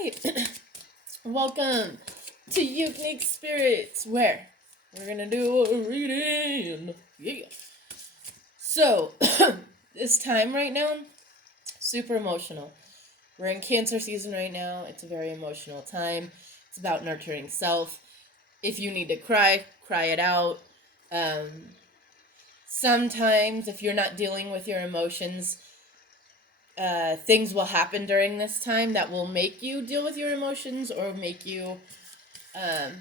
right. Welcome to Unique Spirits, where we're gonna do a reading. Yeah. So, this time right now, super emotional. We're in Cancer season right now. It's a very emotional time. It's about nurturing self. If you need to cry, cry it out. Um, Sometimes, if you're not dealing with your emotions, things will happen during this time that will make you deal with your emotions or make you um,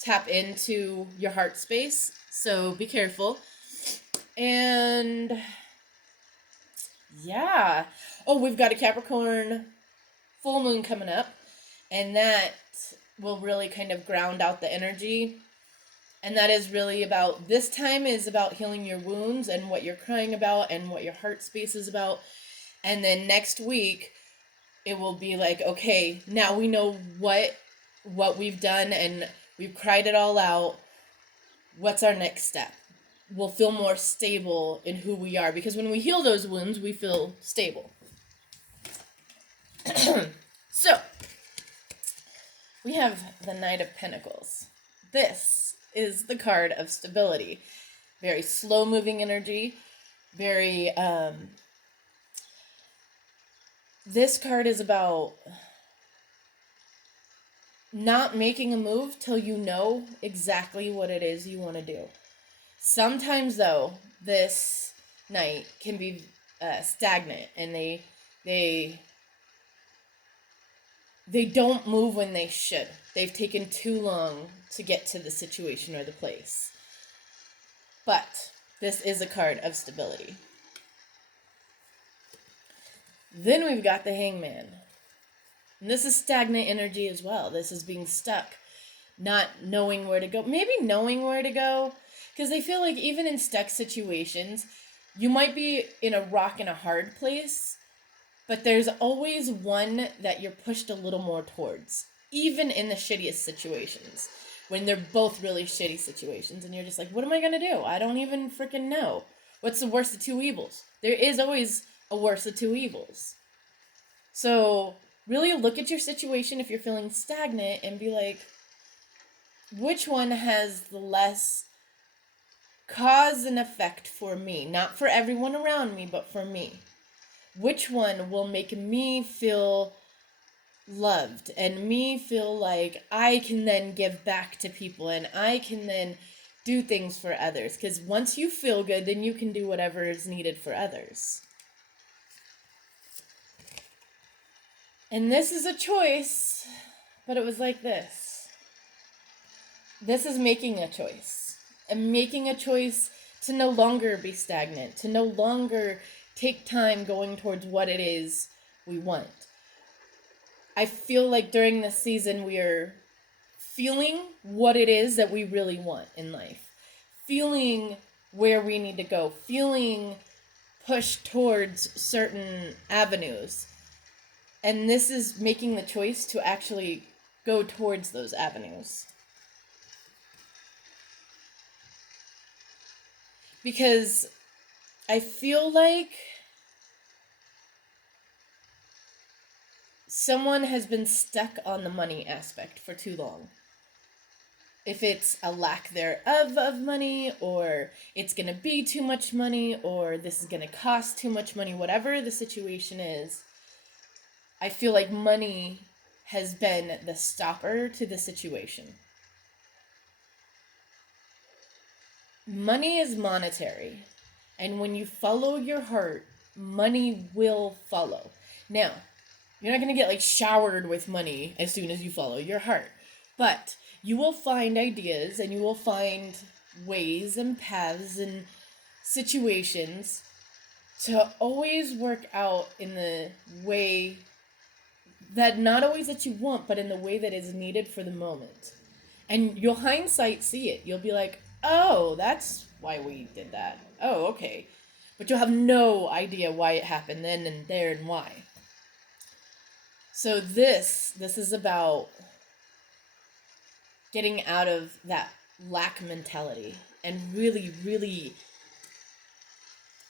tap into your heart space. So be careful. And yeah. Oh, we've got a Capricorn full moon coming up, and that will really kind of ground out the energy. And that is really about, this time is about healing your wounds and what you're crying about and what your heart space is about. And then next week, it will be like, okay, now we know what we've done and we've cried it all out. What's our next step? We'll feel more stable in who we are, because when we heal those wounds, we feel stable. So, we have the Knight of Pentacles. This is the card of stability. Very slow moving energy. Very, this card is about not making a move till you know exactly what it is you want to do. Sometimes, though, this Knight can be stagnant, and they don't move when they should. They've taken too long to get to the situation or the place. But this is a card of stability. Then we've got the Hangman. And this is stagnant energy as well. This is being stuck, not knowing where to go. Maybe knowing where to go, because they feel like even in stuck situations, you might be in a rock and a hard place, but there's always one that you're pushed a little more towards, even in the shittiest situations, when they're both really shitty situations, and you're just like, what am I going to do? I don't even freaking know. What's the worst of two evils? There is always a worst of two evils. So really look at your situation if you're feeling stagnant and be like, which one has the less cause and effect for me? Not for everyone around me, but for me. Which one will make me feel loved and me feel like I can then give back to people and I can then do things for others? Because once you feel good, then you can do whatever is needed for others. And this is a choice, but it was like this. This is making a choice. And making a choice to no longer be stagnant, to no longer take time going towards what it is we want. I feel like during this season we are feeling what it is that we really want in life. Feeling where we need to go. Feeling pushed towards certain avenues. And this is making the choice to actually go towards those avenues. Because I feel like someone has been stuck on the money aspect for too long. If it's a lack thereof of money, or it's going to be too much money, or this is going to cost too much money, whatever the situation is, I feel like money has been the stopper to the situation. Money is monetary. And when you follow your heart, money will follow. Now, you're not going to get like showered with money as soon as you follow your heart. But you will find ideas and you will find ways and paths and situations to always work out in the way that, not always that you want, but in the way that is needed for the moment. And you'll hindsight see it. You'll be like, oh, that's why we did that. Oh, okay. But you'll have no idea why it happened then and there and why. So this is about getting out of that lack mentality and really, really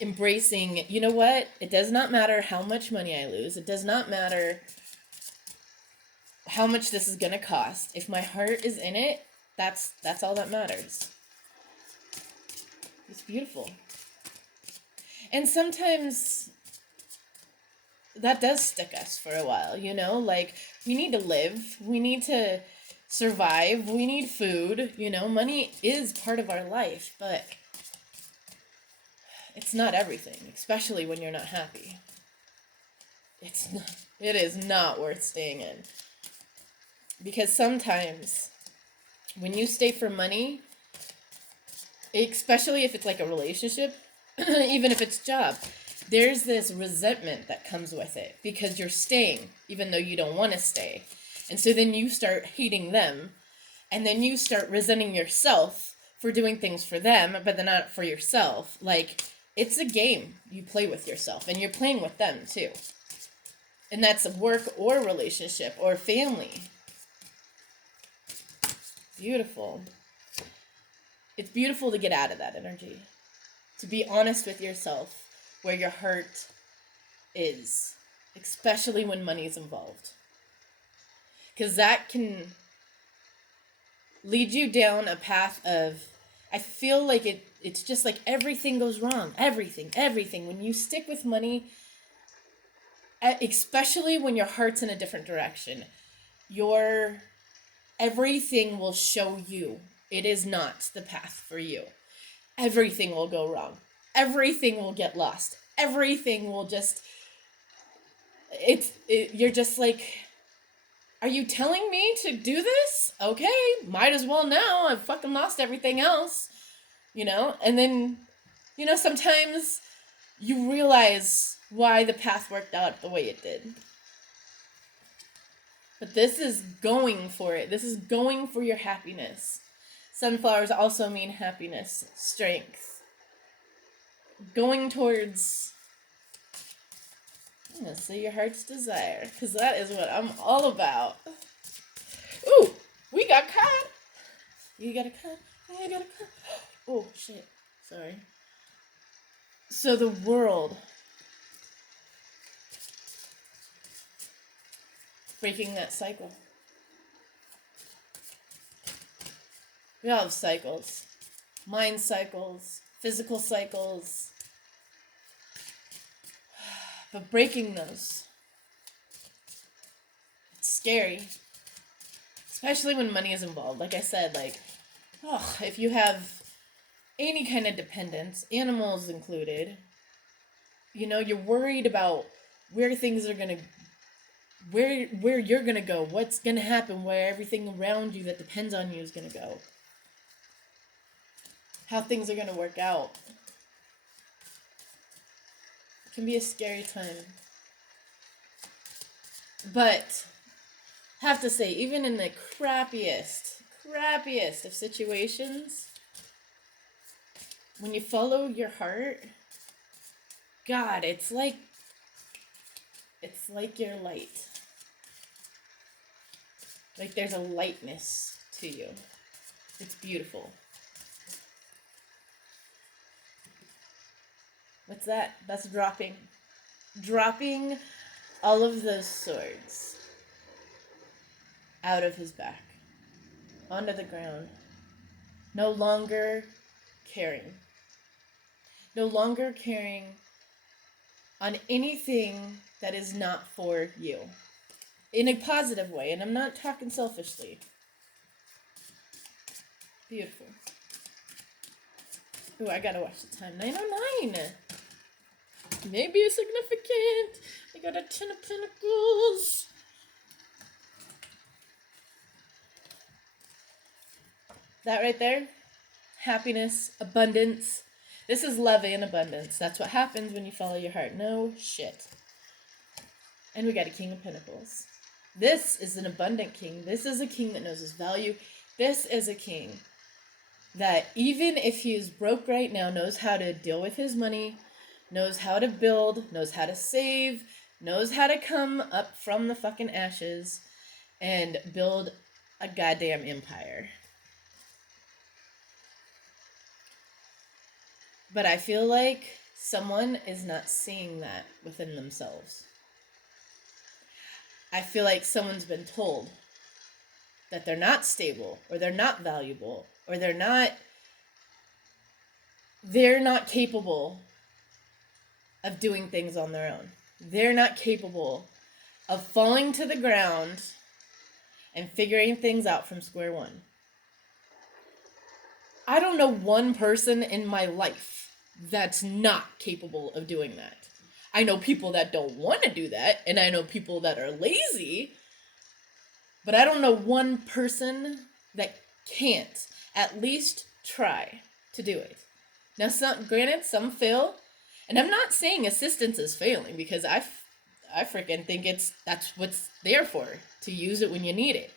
embracing, you know what? It does not matter how much money I lose. It does not matter how much this is going to cost. If my heart is in it, that's all that matters. It's beautiful. And sometimes that does stick us for a while, you know? Like, we need to live. We need to survive. We need food. You know, money is part of our life, but it's not everything, especially when you're not happy. It is not worth staying in. Because sometimes when you stay for money, especially if it's like a relationship, even if it's job, there's this resentment that comes with it because you're staying even though you don't want to stay. And so then you start hating them, and then you start resenting yourself for doing things for them, but then not for yourself. Like, it's a game you play with yourself, and you're playing with them too. And that's work or relationship or family. Beautiful. It's beautiful to get out of that energy. To be honest with yourself where your heart is, especially when money is involved. Because that can lead you down a path of, I feel like it's just like everything goes wrong. Everything. When you stick with money, especially when your heart's in a different direction, everything will show you it is not the path for you. Everything will go wrong. Everything will get lost. Everything will just, you're just like, are you telling me to do this? Okay, might as well now. I've fucking lost everything else, you know? And then, you know, sometimes you realize why the path worked out the way it did. But this is going for it. This is going for your happiness. Sunflowers also mean happiness, strength. Going towards, I'm going to say your heart's desire, because that is what I'm all about. Ooh, we got caught. You got a cut. I got a cut. Oh, shit. Sorry. So the world, breaking that cycle. We all have cycles. Mind cycles, physical cycles. But breaking those, it's scary. Especially when money is involved. Like I said, like, if you have any kind of dependence, animals included, you know, you're worried about where things are going to, where you're going to go, what's going to happen, where everything around you that depends on you is going to go. How things are going to work out. It can be a scary time. But, have to say, even in the crappiest of situations, when you follow your heart, God, it's like your light. Like there's a lightness to you. It's beautiful. What's that? That's dropping. Dropping all of those swords out of his back. Onto the ground. No longer caring. No longer caring on anything that is not for you. In a positive way, and I'm not talking selfishly. Beautiful. Ooh, I gotta watch the time. 9:09. Maybe significant. I got a 10 of Pentacles. That right there, happiness, abundance. This is love and abundance. That's what happens when you follow your heart. No shit. And we got a King of Pentacles. This is an abundant king. This is a king that knows his value. This is a king that even if he is broke right now, knows how to deal with his money, knows how to build, knows how to save, knows how to come up from the fucking ashes and build a goddamn empire. But I feel like someone is not seeing that within themselves. I feel like someone's been told that they're not stable, or they're not valuable, or they're not capable of doing things on their own. They're not capable of falling to the ground and figuring things out from square one. I don't know one person in my life that's not capable of doing that. I know people that don't want to do that, and I know people that are lazy, but I don't know one person that can't at least try to do it. Now, granted, some fail, and I'm not saying assistance is failing, because I freaking think that's what's there for, to use it when you need it.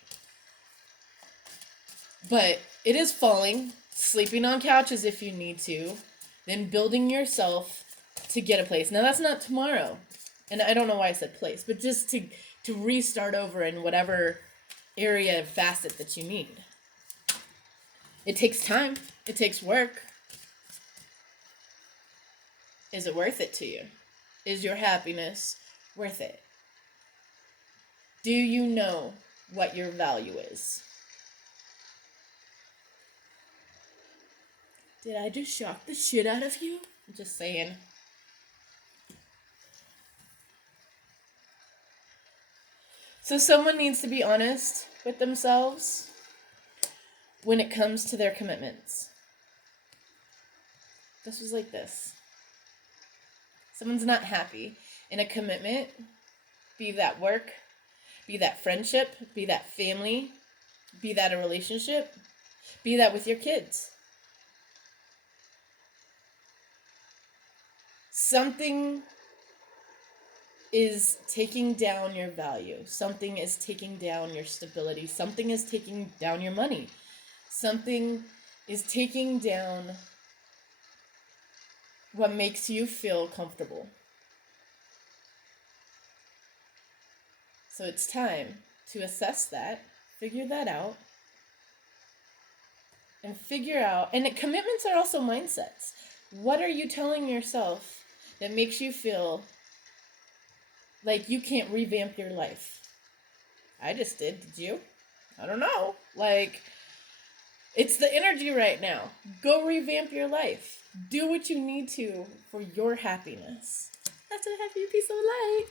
But it is falling, sleeping on couches if you need to, then building yourself to get a place. Now, that's not tomorrow, and I don't know why I said place, but just to restart over in whatever area and facet that you need. It takes time. It takes work. Is it worth it to you? Is your happiness worth it? Do you know what your value is? Did I just shock the shit out of you? I'm just saying. So someone needs to be honest with themselves when it comes to their commitments. This was like this. Someone's not happy in a commitment, be that work, be that friendship, be that family, be that a relationship, be that with your kids. Something is taking down your value. Something is taking down your stability. Something is taking down your money. Something is taking down what makes you feel comfortable. So it's time to assess that, figure that out, and figure out, and commitments are also mindsets. What are you telling yourself that makes you feel like you can't revamp your life? I just did. Did you? I don't know. Like, it's the energy right now. Go revamp your life. Do what you need to for your happiness. That's what I have for you. Peace of light.